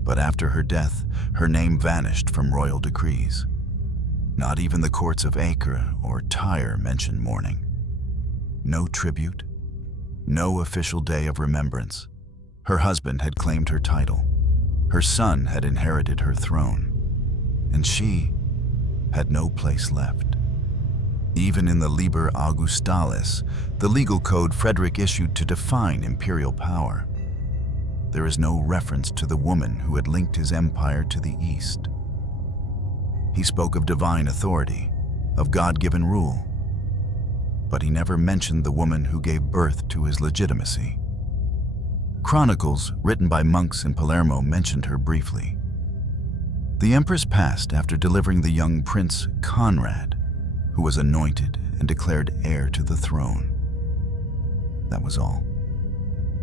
But after her death, her name vanished from royal decrees. Not even the courts of Acre or Tyre mentioned mourning. No tribute, no official day of remembrance. Her husband had claimed her title. Her son had inherited her throne. And she had no place left. Even in the Liber Augustalis, the legal code Frederick issued to define imperial power, there is no reference to the woman who had linked his empire to the East. He spoke of divine authority, of God-given rule, but he never mentioned the woman who gave birth to his legitimacy. Chronicles written by monks in Palermo mentioned her briefly. The empress passed after delivering the young prince Conrad, who was anointed and declared heir to the throne. That was all.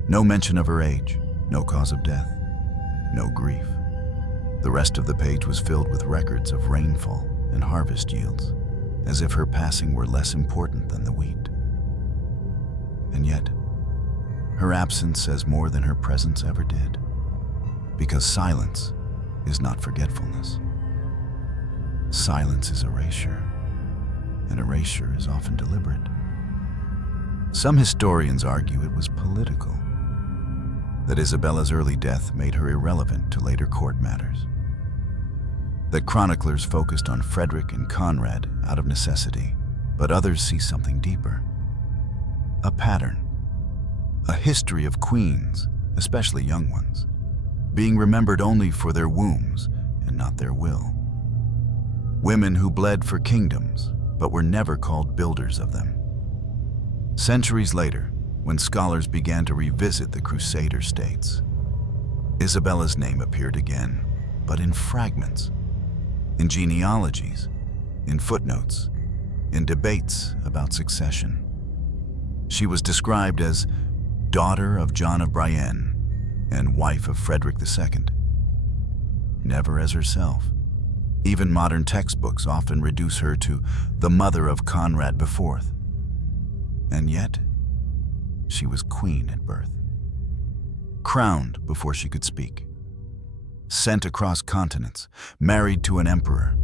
No mention of her age, No cause of death, no grief. The rest of the page was filled with records of rainfall and harvest yields, as if her passing were less important than the wheat. And yet, her absence says more than her presence ever did, because silence is not forgetfulness. Silence is erasure, and erasure is often deliberate. Some historians argue it was political, that Isabella's early death made her irrelevant to later court matters, that chroniclers focused on Frederick and Conrad out of necessity, but others see something deeper. A pattern, a history of queens, especially young ones, being remembered only for their wombs and not their will. Women who bled for kingdoms, but were never called builders of them. Centuries later, when scholars began to revisit the Crusader states, Isabella's name appeared again, but in fragments, in genealogies, in footnotes, in debates about succession. She was described as daughter of John of Brienne and wife of Frederick II. Never as herself. Even modern textbooks often reduce her to the mother of Conrad IV. And yet, she was queen at birth. Crowned before she could speak. Sent across continents, married to an emperor,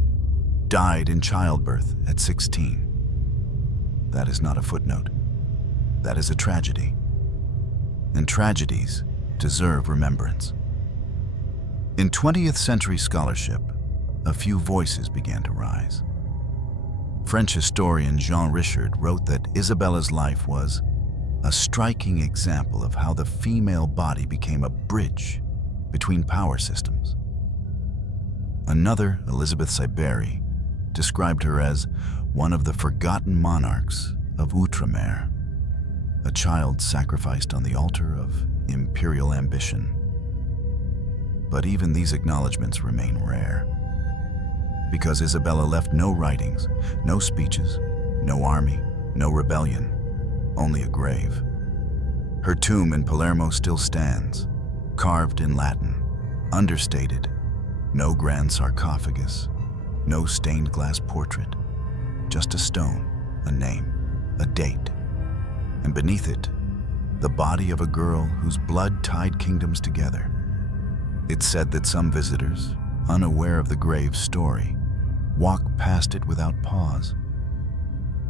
died in childbirth at 16. That is not a footnote. That is a tragedy. And tragedies deserve remembrance. In 20th century scholarship, a few voices began to rise. French historian Jean Richard wrote that Isabella's life was a striking example of how the female body became a bridge between power systems. Another, Elizabeth Siberi, described her as one of the forgotten monarchs of Outremer, a child sacrificed on the altar of imperial ambition. But even these acknowledgments remain rare, because Isabella left no writings, no speeches, no army, no rebellion, only a grave. Her tomb in Palermo still stands, carved in Latin, understated, no grand sarcophagus, no stained glass portrait, just a stone, a name, a date, and beneath it, the body of a girl whose blood tied kingdoms together. It's said that some visitors, unaware of the grave's story, walk past it without pause.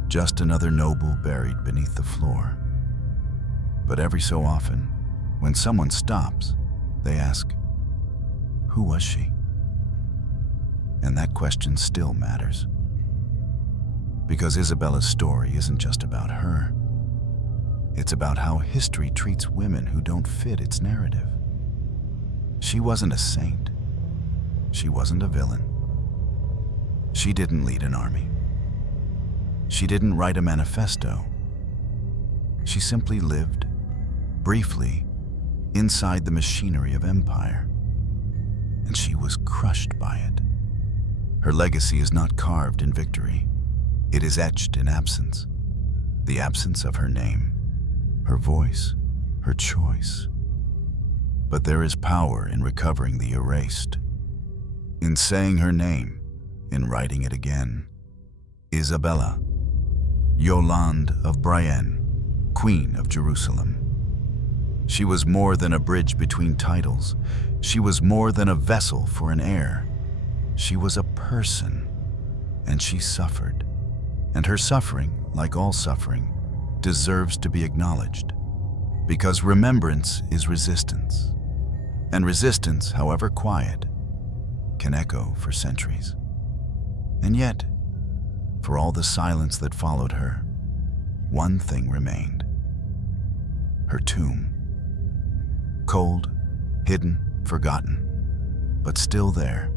Just another noble buried beneath the floor. But every so often, when someone stops, they ask, who was she? And that question still matters. Because Isabella's story isn't just about her. It's about how history treats women who don't fit its narrative. She wasn't a saint. She wasn't a villain. She didn't lead an army. She didn't write a manifesto. She simply lived, briefly, inside the machinery of empire. And she was crushed by it. Her legacy is not carved in victory. It is etched in absence. The absence of her name, her voice, her choice. But there is power in recovering the erased, in saying her name, in writing it again. Isabella, Yolande of Brienne, Queen of Jerusalem. She was more than a bridge between titles. She was more than a vessel for an heir. She was a person, and she suffered. And her suffering, like all suffering, deserves to be acknowledged, because remembrance is resistance. And resistance, however quiet, can echo for centuries. And yet, for all the silence that followed her, one thing remained. Her tomb. Cold, hidden, forgotten, but still there,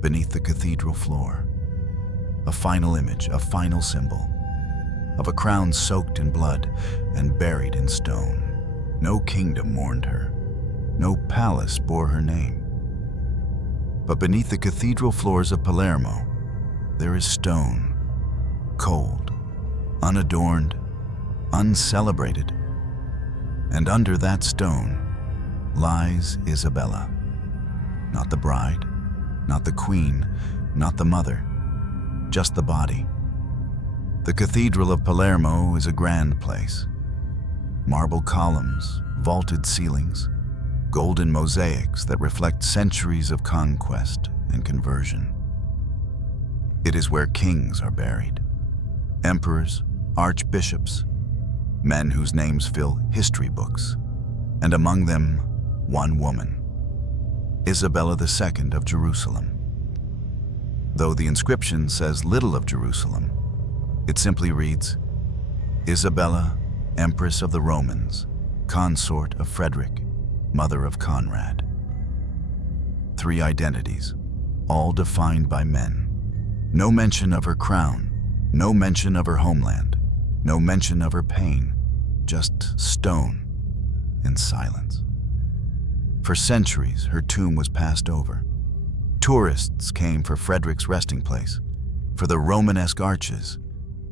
beneath the cathedral floor. A final image, a final symbol, of a crown soaked in blood and buried in stone. No kingdom mourned her. No palace bore her name. But beneath the cathedral floors of Palermo, there is stone, cold, unadorned, uncelebrated. And under that stone, lies Isabella. Not the bride, not the queen, not the mother, just the body. The Cathedral of Palermo is a grand place. Marble columns, vaulted ceilings, golden mosaics that reflect centuries of conquest and conversion. It is where kings are buried, emperors, archbishops, men whose names fill history books, and among them, one woman, Isabella II of Jerusalem. Though the inscription says little of Jerusalem, it simply reads, Isabella, Empress of the Romans, consort of Frederick, mother of Conrad. 3 identities, all defined by men. No mention of her crown, no mention of her homeland, no mention of her pain, just stone and silence. For centuries, her tomb was passed over. Tourists came for Frederick's resting place, for the Romanesque arches,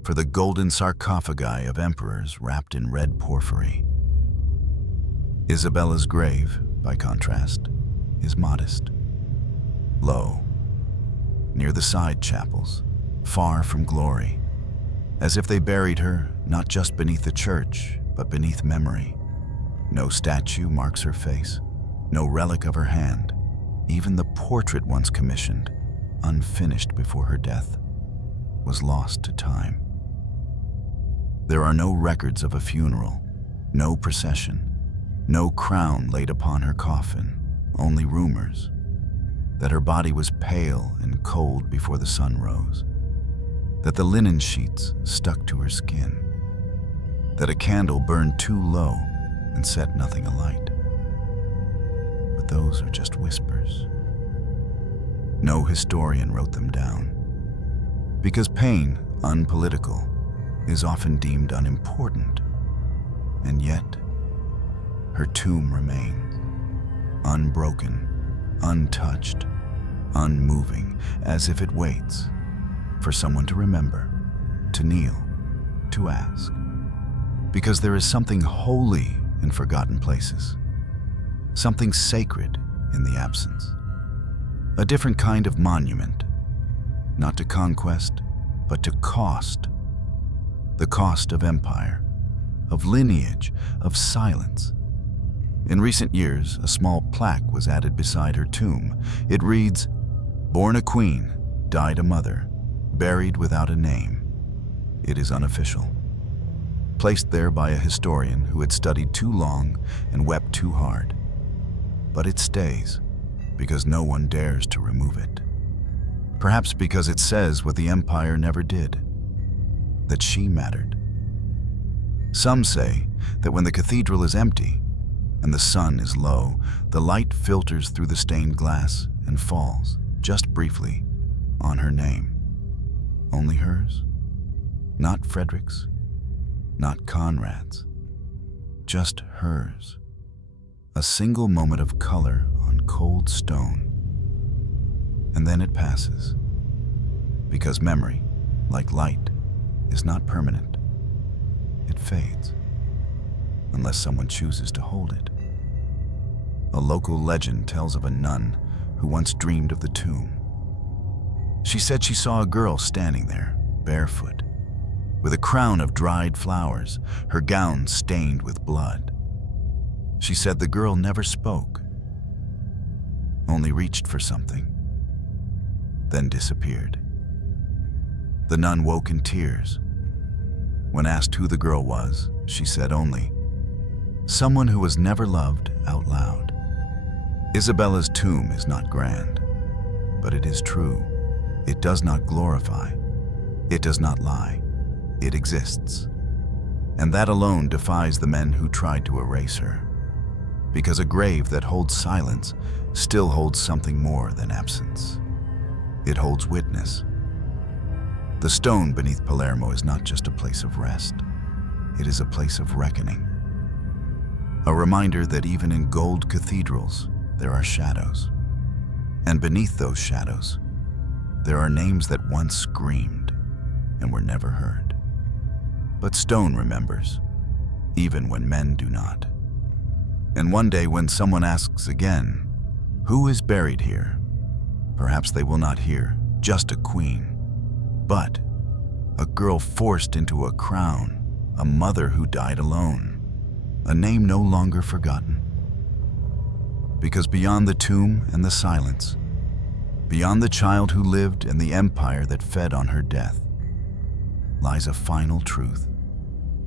for the golden sarcophagi of emperors wrapped in red porphyry. Isabella's grave, by contrast, is modest, low, near the side chapels, far from glory, as if they buried her not just beneath the church, but beneath memory. No statue marks her face, no relic of her hand. Even the portrait once commissioned, unfinished before her death, was lost to time. There are no records of a funeral, no procession, no crown laid upon her coffin, only rumors that her body was pale and cold before the sun rose, that the linen sheets stuck to her skin, that a candle burned too low and set nothing alight. But those are just whispers. No historian wrote them down, because pain, unpolitical, is often deemed unimportant, and yet her tomb remains, unbroken, untouched, unmoving, as if it waits for someone to remember, to kneel, to ask. Because there is something holy in forgotten places, something sacred in the absence. A different kind of monument, not to conquest, but to cost. The cost of empire, of lineage, of silence. In recent years, a small plaque was added beside her tomb. It reads, "Born a queen, died a mother, buried without a name." It is unofficial. Placed there by a historian who had studied too long and wept too hard. But it stays, because no one dares to remove it. Perhaps because it says what the empire never did, that she mattered. Some say that when the cathedral is empty and the sun is low, the light filters through the stained glass and falls, just briefly, on her name. Only hers? Not Frederick's, not Conrad's, just hers. A single moment of color on cold stone. And then it passes. Because memory, like light, is not permanent. It fades, unless someone chooses to hold it. A local legend tells of a nun who once dreamed of the tomb. She said she saw a girl standing there, barefoot, with a crown of dried flowers, her gown stained with blood. She said the girl never spoke, only reached for something, then disappeared. The nun woke in tears. When asked who the girl was, she said only, "Someone who was never loved out loud." Isabella's tomb is not grand, but it is true. It does not glorify. It does not lie. It exists. And that alone defies the men who tried to erase her. Because a grave that holds silence still holds something more than absence. It holds witness. The stone beneath Palermo is not just a place of rest. It is a place of reckoning. A reminder that even in gold cathedrals, there are shadows. And beneath those shadows, there are names that once screamed and were never heard. But stone remembers, even when men do not. And one day when someone asks again, "Who is buried here?" perhaps they will not hear just a queen, but a girl forced into a crown, a mother who died alone, a name no longer forgotten. Because beyond the tomb and the silence, beyond the child who lived and the empire that fed on her death, lies a final truth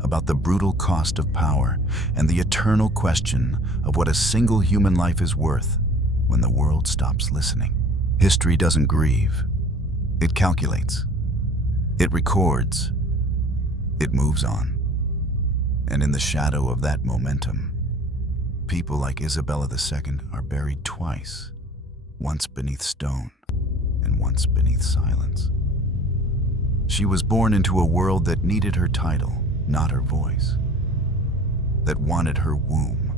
about the brutal cost of power and the eternal question of what a single human life is worth when the world stops listening. History doesn't grieve. It calculates. It records. It moves on. And in the shadow of that momentum, people like Isabella II are buried twice, once beneath stone and once beneath silence. She was born into a world that needed her title, not her voice, that wanted her womb,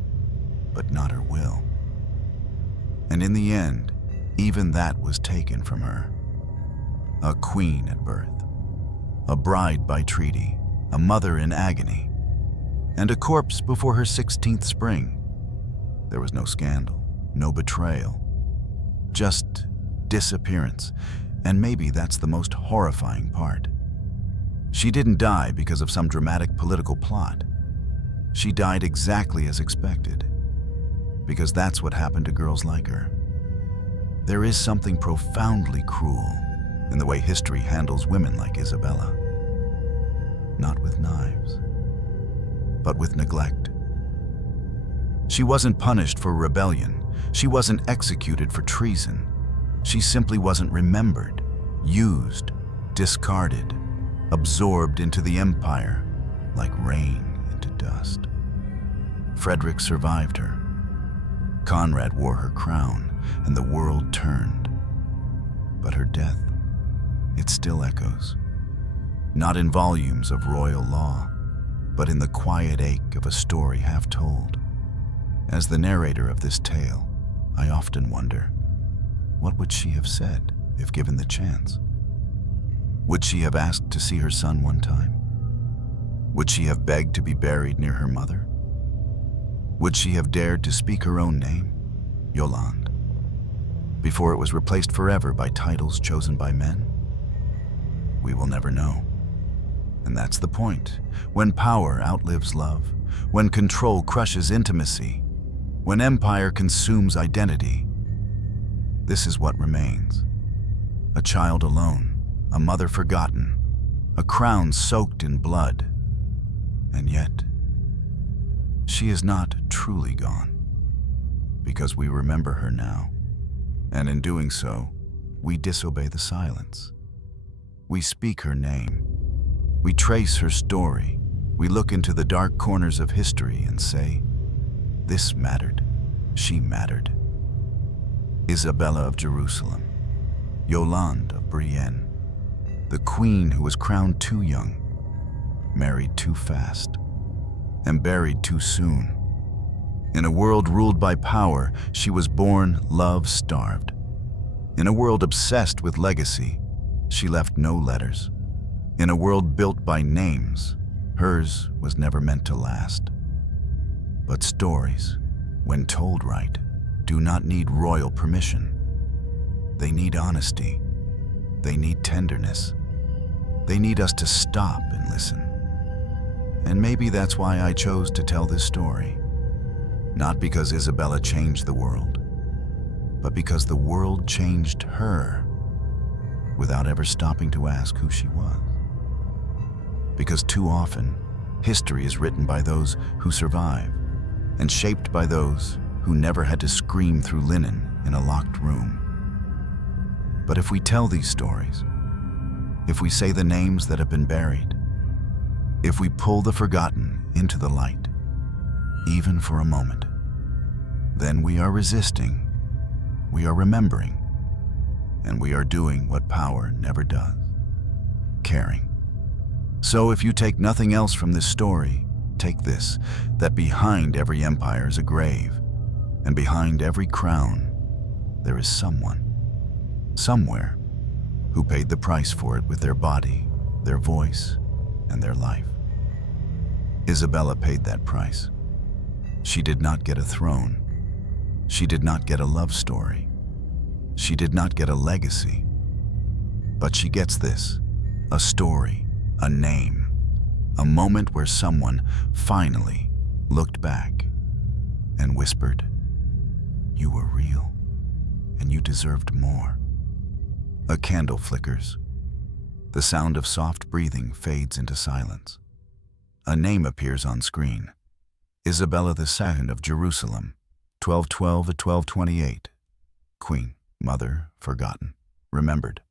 but not her will. And in the end, even that was taken from her. A queen at birth, a bride by treaty, a mother in agony, and a corpse before her 16th spring. There was no scandal, no betrayal, just disappearance, and maybe that's the most horrifying part. She didn't die because of some dramatic political plot. She died exactly as expected, because that's what happened to girls like her. There is something profoundly cruel in the way history handles women like Isabella. Not with knives, but with neglect. She wasn't punished for rebellion. She wasn't executed for treason. She simply wasn't remembered, used, discarded, absorbed into the empire like rain into dust. Frederick survived her. Conrad wore her crown, and the world turned. But her death, it still echoes. Not in volumes of royal law, but in the quiet ache of a story half told. As the narrator of this tale, I often wonder, what would she have said if given the chance? Would she have asked to see her son one time? Would she have begged to be buried near her mother? Would she have dared to speak her own name, Yolande, before it was replaced forever by titles chosen by men? We will never know. And that's the point. When power outlives love, when control crushes intimacy, when empire consumes identity, this is what remains. A child alone, a mother forgotten, a crown soaked in blood. And yet, she is not truly gone, because we remember her now, and in doing so, we disobey the silence. We speak her name. We trace her story. We look into the dark corners of history and say, this mattered. She mattered. Isabella of Jerusalem, Yolande of Brienne, the queen who was crowned too young, married too fast, and buried too soon. In a world ruled by power, she was born love-starved. In a world obsessed with legacy, she left no letters. In a world built by names, hers was never meant to last. But stories, when told right, do not need royal permission. They need honesty. They need tenderness. They need us to stop and listen. And maybe that's why I chose to tell this story. Not because Isabella changed the world, but because the world changed her without ever stopping to ask who she was. Because too often, history is written by those who survive and shaped by those who never had to scream through linen in a locked room. But if we tell these stories, if we say the names that have been buried, if we pull the forgotten into the light, even for a moment, then we are resisting, we are remembering, and we are doing what power never does, caring. So if you take nothing else from this story, take this, that behind every empire is a grave, and behind every crown, there is someone, somewhere, who paid the price for it with their body, their voice, and their life. Isabella paid that price. She did not get a throne. She did not get a love story. She did not get a legacy. But she gets this, a story, a name, a moment where someone finally looked back and whispered, "You were real, and you deserved more." A candle flickers. The sound of soft breathing fades into silence. A name appears on screen. Isabella II of Jerusalem, 1212 to 1228. Queen, mother, forgotten, remembered.